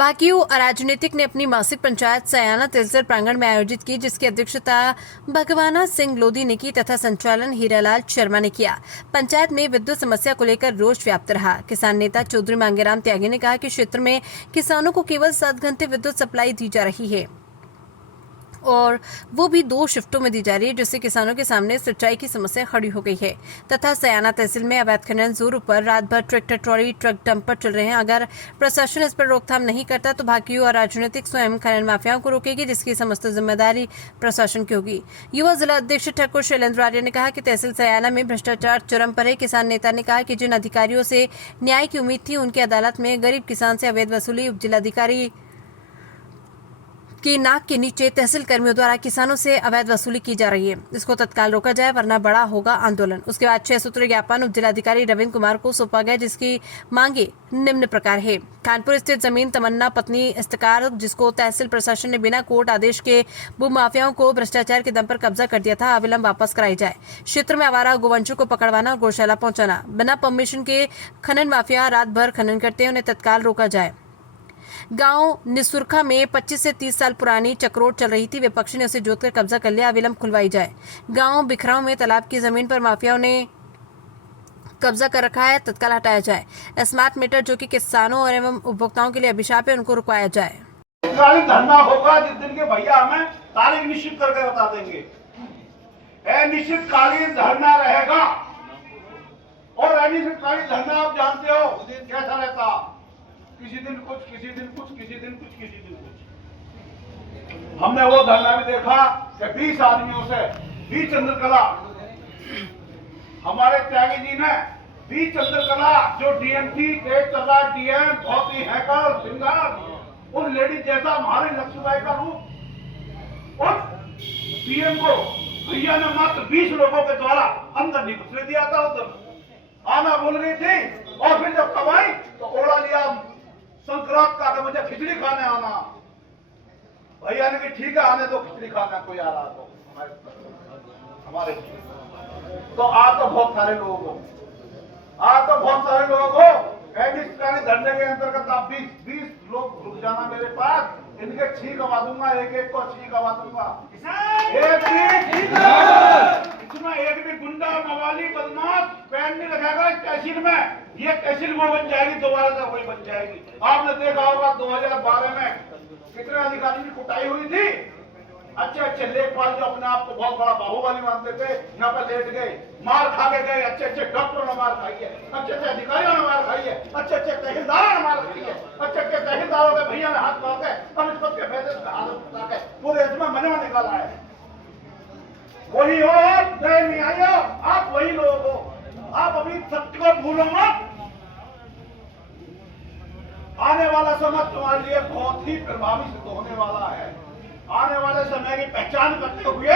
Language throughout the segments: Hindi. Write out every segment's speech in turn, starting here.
बाकियों अराजनीतिक ने अपनी मासिक पंचायत सयाना तहसील प्रांगण में आयोजित की, जिसकी अध्यक्षता भगवाना सिंह लोधी ने की तथा संचालन हीरालाल शर्मा ने किया। पंचायत में विद्युत समस्या को लेकर रोष व्याप्त रहा। किसान नेता चौधरी मांगेराम त्यागी ने कहा कि क्षेत्र में किसानों को केवल 7 घंटे विद्युत सप्लाई दी जा रही है और वो भी 2 शिफ्टों में दी जा रही है, जिससे किसानों के सामने सिंचाई की समस्या खड़ी हो गई है। तथा सयाना तहसील में अवैध खनन जोरों पर रात भर ट्रैक्टर ट्रॉली ट्रक डंपर चल रहे हैं। अगर प्रशासन इस पर रोकथाम नहीं करता तो भाकियों और राजनीतिक स्वयं खनन माफियाओं को रोकेगी, जिसकी समस्त जिम्मेदारी प्रशासन की होगी। युवा जिला अध्यक्ष ठाकुर शैलेंद्र आर्य ने कहा कि तहसील सयाना में भ्रष्टाचार चरम पर है। किसान नेता ने कहा कि जिन अधिकारियों से न्याय की उम्मीद थी, उनकी अदालत में गरीब किसान से अवैध वसूली उप जिलाधिकारी की नाक के नीचे तहसील कर्मियों द्वारा किसानों से अवैध वसूली की जा रही है। इसको तत्काल रोका जाए, वरना बड़ा होगा आंदोलन। उसके बाद 6 सूत्रीय ज्ञापन उप जिलाधिकारी रविंद्र कुमार को सौंपा गया, जिसकी मांगे निम्न प्रकार है। कानपुर स्थित जमीन तमन्ना पत्नी इस्तकार, जिसको तहसील प्रशासन ने बिना कोर्ट आदेश के भूमाफियाओं को भ्रष्टाचार के दम पर कब्जा कर दिया था, अविलंब वापस कराई जाए। क्षेत्र में आवारा गोवंशों को पकड़वाना और गौशाला पहुंचाना, बिना परमिशन के खनन माफिया रात भर खनन करते हैं, उन्हें तत्काल रोका जाए। गांव निसुरखा में 25 से 30 साल पुरानी चक्रोट चल रही थी, विपक्ष ने उसे जोतकर कब्जा कर लिया, अविलंब खुलवाई जाए। गांव बिखराव में तालाब की जमीन पर माफियाओं ने कब्जा कर रखा है, तत्काल हटाया जाए। स्मार्ट मीटर जो कि किसानों और एवं उपभोक्ताओं के लिए अभिशाप है, उनको रुकवाया जाए। धरना होगा जिस दिन के भैया हमें तारीख निश्चित करके बता देंगे। अनिश्चितकालीन धरना रहेगा और अनिश्चितकालीन धरना आप जानते हो कैसा रहता, किसी दिन कुछ, किसी दिन कुछ, किसी दिन कुछ, किसी दिन कुछ। हमने वो धरना भी देखा कि 20 आदमियों से 20 चंद्रकला, हमारे त्यागी जी ने 20 चंद्रकला जो डीएमटी के चला डीएम धोती हैकर सिंगार उन लेडीज जैसा हमारे लक्ष्मीबाई का रूप और पीएम को भैया ने मात्र 20 लोगों के द्वारा अंदर नहीं घुसने दिया था। उधर आना बोल रही थी और फिर जब कमाई तो ओढ़ा लिया संक्रांत का कि मुझे खिचड़ी खाने आना। भैया ने कि ठीक है आने दो, खिचड़ी खाना कोई आ रहा तो हमारे तो आज तो बहुत सारे लोग हो, आज तो बहुत सारे लोग हो। धरने के अंतर्गत आप 20 लोग रुक जाना मेरे पास, इनके छी गवा दूंगा, एक को छी गवा दूंगा। इसमें एक भी गुंडा मवाली बदमाश पैन नहीं रखेगा इस तहसील में। ये तहसील वो बन जाएगी, दोबारा से वही बन जाएगी। आपने देखा होगा 2012 में कितने अधिकारी की कुटाई हुई थी। अच्छे अच्छे लेखपाल जो अपने आप को बहुत बड़ा बाहुबली मानते थे, यहाँ पर लेट गए, मार खा के गए। अच्छे अच्छे डॉक्टरों ने मार खाई है, अच्छे अच्छे अधिकारियों ने मार खाई है, अच्छे अच्छे तहसीलदारों ने मार खाई है, अच्छे अच्छे तहसीलदारों के भैया ने हाथ मार के कमिश्नर के फैसले का आदत उठा के पूरे इसमें मजा निकाला है। वही हो आप, नए नहीं आए हो आप, वही लोग हो आप। अभी सत्य को भूलो मत। आने वाला समय तुम्हारे लिए बहुत ही प्रभावी सिद्ध होने वाला है। आने वाले समय की पहचान करते हुए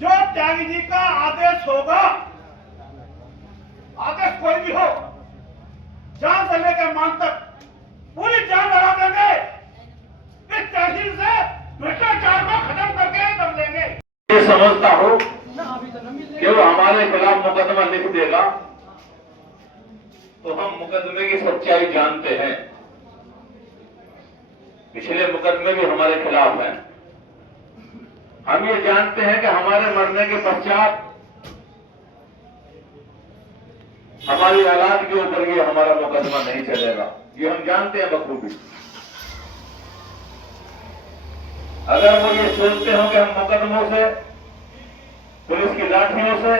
जो त्यागी जी का आदेश होगा, आदेश कोई भी हो, जान से लेकर मान तक पूरी जान लगा देंगे। इस तहसील से भ्रष्टाचार को खत्म करके कर लेंगे। ये समझता हो कि वो हमारे खिलाफ मुकदमा लिख देगा तो हम मुकदमे की सच्चाई जानते हैं। पिछले मुकदमे भी हमारे खिलाफ हैं। हम ये जानते हैं कि हमारे मरने के पश्चात हमारी औलाद के ऊपर ये हमारा मुकदमा नहीं चलेगा, ये हम जानते हैं बखूबी। अगर वो ये सोचते हो कि हम मुकदमों से, पुलिस की लाठियों से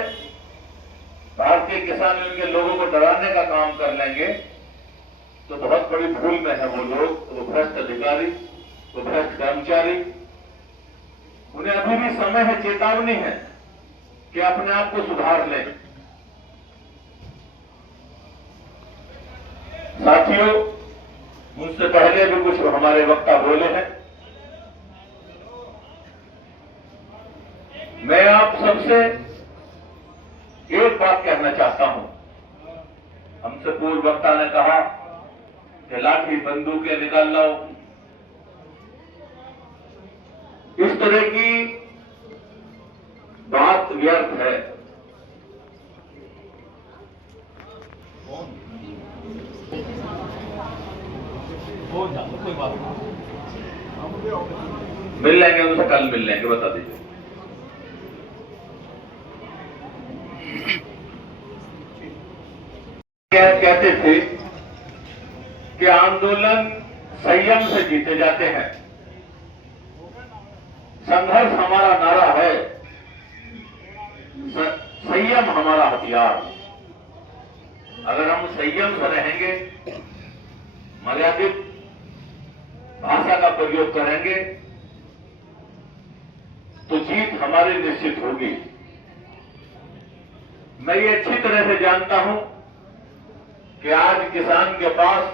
भारतीय किसान यूनियन के लोगों को डराने का काम कर लेंगे तो बहुत बड़ी भूल में है वो लोग, वो भ्रष्ट अधिकारी, वो भ्रष्ट कर्मचारी। उन्हें अभी भी समय है, चेतावनी है कि अपने आप को सुधार लें। साथियों, मुझसे पहले भी कुछ हमारे वक्ता बोले हैं। मैं आप सबसे एक बात कहना चाहता हूं। हमसे पूर्व वक्ता ने कहा कि लाठी बंदूकें निकाल लो, इस तरह की बात व्यर्थ है। बहुत मिल लेंगे उनसे, कल मिल लेंगे, बता दीजिए। कहते थे कि आंदोलन संयम से जीते जाते हैं, संघर्ष हमारा नारा है, संयम हमारा हथियार। अगर हम संयम से रहेंगे, मर्यादित भाषा का प्रयोग करेंगे, तो जीत हमारी निश्चित होगी। मैं ये अच्छी तरह से जानता हूं कि आज किसान के पास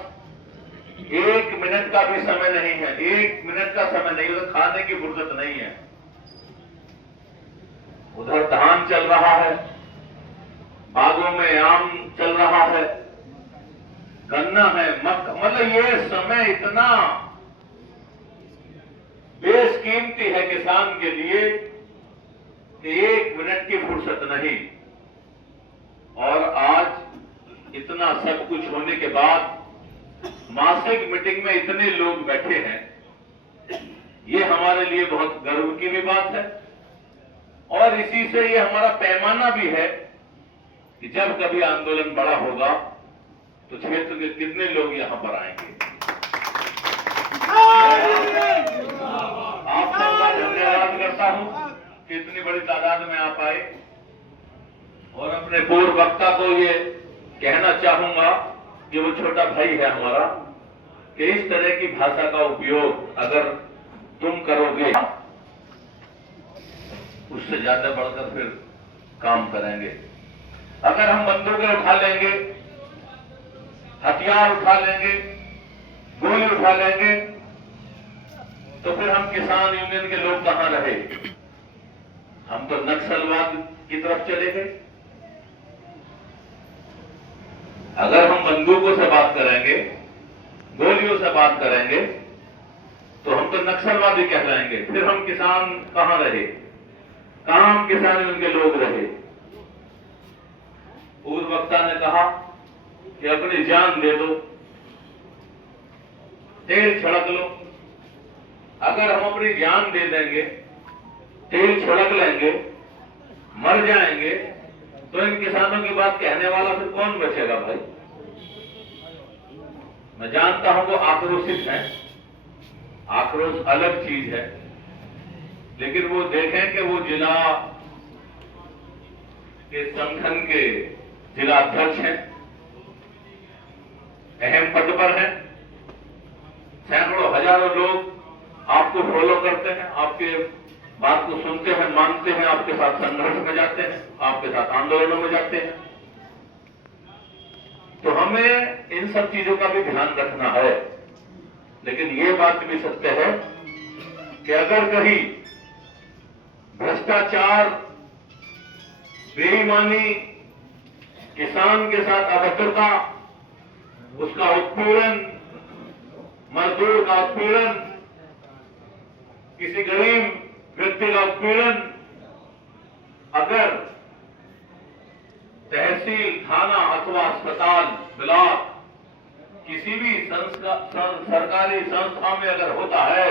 1 मिनट का भी समय नहीं है, 1 मिनट का समय नहीं, उधर खाने की फुर्सत नहीं है। उधर धान चल रहा है, बागों में आम चल रहा है, गन्ना है, मक्का, मतलब ये समय इतना बेशकीमती है किसान के लिए कि 1 मिनट की फुर्सत नहीं। और आज इतना सब कुछ होने के बाद मासिक मीटिंग में इतने लोग बैठे हैं, ये हमारे लिए बहुत गर्व की भी बात है। और इसी से ये हमारा पैमाना भी है कि जब कभी आंदोलन बड़ा होगा तो क्षेत्र के कितने लोग यहां पर आएंगे। आपसे धन्यवाद करता हूं कि इतनी बड़ी तादाद में आप आए। और अपने पूर्व वक्ता को ये कहना चाहूंगा कि वो छोटा भाई है हमारा, कि इस तरह की भाषा का उपयोग अगर तुम करोगे उससे ज्यादा बढ़कर फिर काम करेंगे। अगर हम बंदूकें उठा लेंगे, हथियार उठा लेंगे, गोली उठा लेंगे, तो फिर हम किसान यूनियन के लोग कहां रहे? हम तो नक्सलवाद की तरफ चले गए। अगर हम बंदूकों से बात करेंगे, गोलियों से बात करेंगे, तो हम तो नक्सलवादी कहलाएंगे। फिर हम किसान कहां रहे? कहां हम किसान यूनियन के लोग रहे? पूर्व वक्ता ने कहा कि अपनी जान दे दो, तेल छिड़क लो। अगर हम अपनी जान दे देंगे, तेल छिड़क लेंगे, मर जाएंगे, तो इन किसानों की बात कहने वाला फिर कौन बचेगा भाई? मैं जानता हूं वो आक्रोशित है, आक्रोश अलग चीज है, लेकिन वो देखें कि वो जिला के संगठन के जिला अध्यक्ष हैं, अहम पद पर हैं, सैकड़ों हजारों लोग आपको फॉलो करते हैं, आपके बात को सुनते हैं, मानते हैं, आपके साथ संघर्ष में जाते हैं, आपके साथ आंदोलनों में जाते हैं। तो हमें इन सब चीजों का भी ध्यान रखना है। लेकिन ये बात भी सत्य है कि अगर कहीं भ्रष्टाचार, बेईमानी, किसान के साथ अभद्रता, उसका उत्पीड़न, मजदूर का उत्पीड़न, किसी गरीब व्यक्ति का उत्पीड़न, अगर तहसील, थाना अथवा अस्पताल, ब्लॉक, किसी भी सरकारी संस्था में अगर होता है,